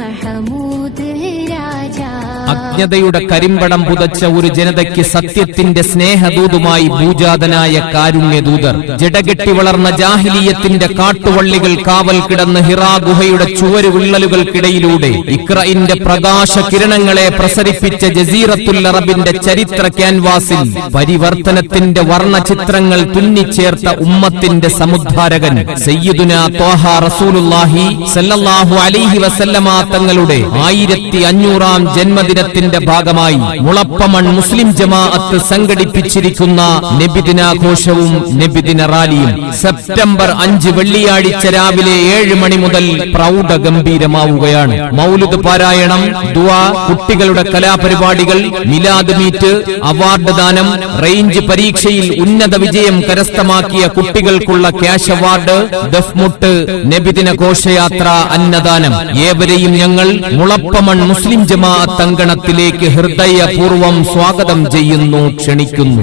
مرحمون അജ്ഞതയുടെ കരിമ്പടം പുതച്ച ഒരു ജനതയ്ക്ക് സത്യത്തിന്റെ സ്നേഹദൂതുമായി ഭൂജാതനായ കാരുണ്യദൂതർ ജടകെട്ടി വളർന്ന ജാഹിലീയത്തിന്റെ കാട്ടുവള്ളികൾ കാവൽ കിടന്ന് ഹിറാ ഗുഹയുടെ ചുവരുവിള്ളലുകൾക്കിടയിലൂടെ ഇക്രയിന്റെ പ്രകാശ കിരണങ്ങളെ പ്രസരിപ്പിച്ച ജസീറത്തുൽ അറബിന്റെ ചരിത്ര ക്യാൻവാസിൽ പരിവർത്തനത്തിന്റെ വർണചിത്രങ്ങൾ തുന്നിച്ചേർത്ത ഉമ്മത്തിന്റെ സമുദ്ധാരകൻ സയ്യിദുന ത്വാഹ റസൂലുല്ലാഹി സല്ലല്ലാഹു അലൈഹി വസല്ലമ തങ്ങളുടെ ആയിരത്തി അഞ്ഞൂറാം ജന്മദിനത്തിന്റെ ഭാഗമായി മുളപ്പമൺ മുസ്ലിം ജമാഅത്ത് സംഘടിപ്പിച്ചിരിക്കുന്ന നബിദിനാഘോഷവും നബിദിന റാലിയും സെപ്റ്റംബർ അഞ്ച് വെള്ളിയാഴ്ച രാവിലെ ഏഴ് മണി മുതൽ പ്രൗഢ ഗംഭീരമാവുകയാണ്. മൗലുദ് പാരായണം ദുആ കുട്ടികളുടെ കലാപരിപാടികൾ മിലാദ് മീറ്റ് അവാർഡ് ദാനം റേഞ്ച് പരീക്ഷയിൽ ഉന്നത വിജയം കരസ്ഥമാക്കിയ കുട്ടികൾക്കുള്ള ക്യാഷ് അവാർഡ് ദഫ്മുട്ട് നബിദിന ഘോഷയാത്ര അന്നദാനം. ഏവരെയും ഞങ്ങൾ മുളപ്പമൺ മുസ്ലിം ജമാഅത്ത് അങ്കണത്തിലേക്ക് ഹൃദയപൂർവം സ്വാഗതം ചെയ്യുന്നു ക്ഷണിക്കുന്നു.